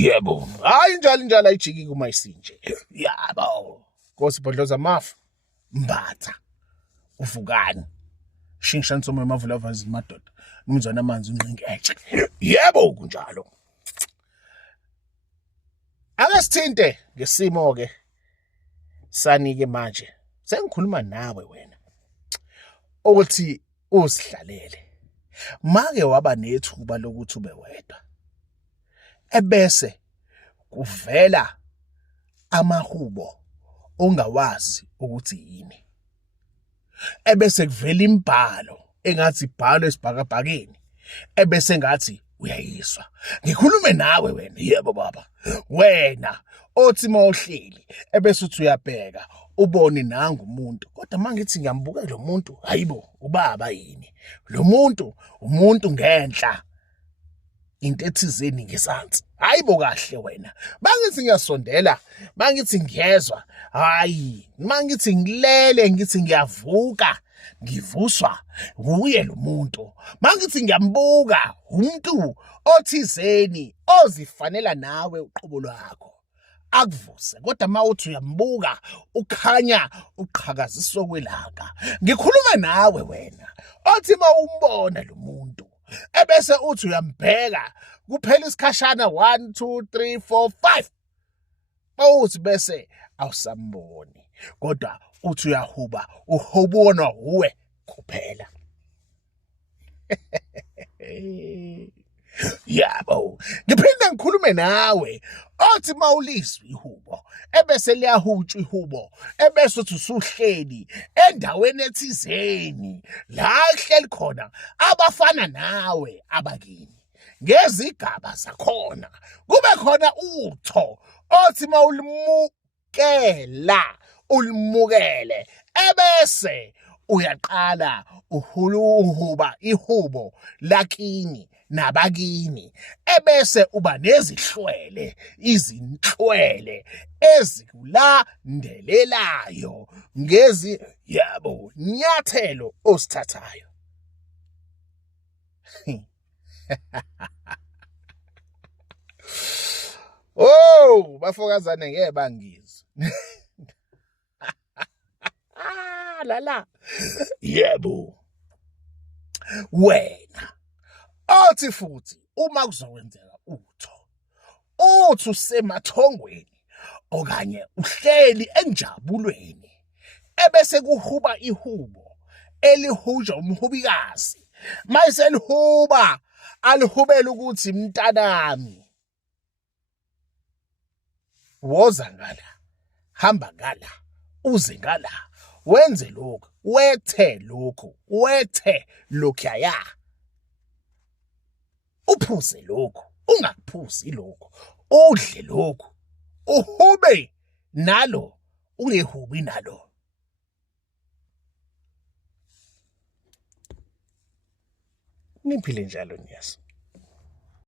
Yebo, hayi njalo ayijiki kumayisinje. Yabo. Nkosi Bhodloza Mafu, Mbatha, Uvukani. Shingishan somo emavula avazi madoda. Umzwana amanzi unqingetshe. Yebo kunjalo. Ake sithinte ngesimo ke sanike manje. Sengikhuluma nawe wena. Ukuthi uzihlalele. Make waba nethuba lokuthi ube wedwa. Ebese kuvela amahubo ongawazi ukuthi yini. Ebese kuvela imbhalo engathi ibhalo esibhakabhakeni. Ebese ngathi uyayiswa. Ngikhulume nawe wena, yebo baba. Wena othi mawuhleli ebese uthi uyabheka ubone nanga umuntu. Kodwa mangithi ngiyambuka lo muntu, hayibo, ubaba yini. Lo muntu umuntu ngenhla. Into ethizeni ngesansi. Hayibo kahle wena. Mangithi ngiyasondela, mangithi ngiyezwa, hayi, mangithi ngilele, ngithi ngiyavuka, ngivuswa uye lo muntu. Mangithi ngiyambuka umuntu othizeni ozifanela nawe uqobo lwakho. Akuvuse kodwa mawuthi uyambuka ukhanya uqhakaziswa kwelanga. Ngikhuluma nawe wena othi mawumbona lo muntu ebese uthi uyambheka kuphela isikhashana 1 2 3 4 5 mawuthi bese awusamboni kodwa uthi uyahuba uhobona uwe kuphela. Yabo, ngiphinda ngikhulume nawe othi mawuliswa ihubo ebese liyahutshwa ihubo ebese uthi usuhleli endaweni ethizeni la hleli khona abafana nawe abakini ngezigaba zakhona kube khona utho othi mawulimukela ulimukele ebese uyaqala uhuba ihubo lakini nabakini ebese uba nezihlwele izinhlwele ezikulandelelayo ngezi yabo nyathelo osithathayo. Oh bafokazane ngeke bangizwe. La yebo wena othi futhi uma kuzokwenzeka utho uthi usemathongweni okanye uhleli enjabulweni ebese kuhuba ihubo elihuja umhubikazi mayiselihuba alihubela ukuthi mntanami woza ngala hamba ngala uze ngala wenze lokho wethe lokho wethe lokhaya uphuze lokho ungaphuzi lokho udle lokho uhube nalo ungehubi nalo. Niphile njalo Nyaso.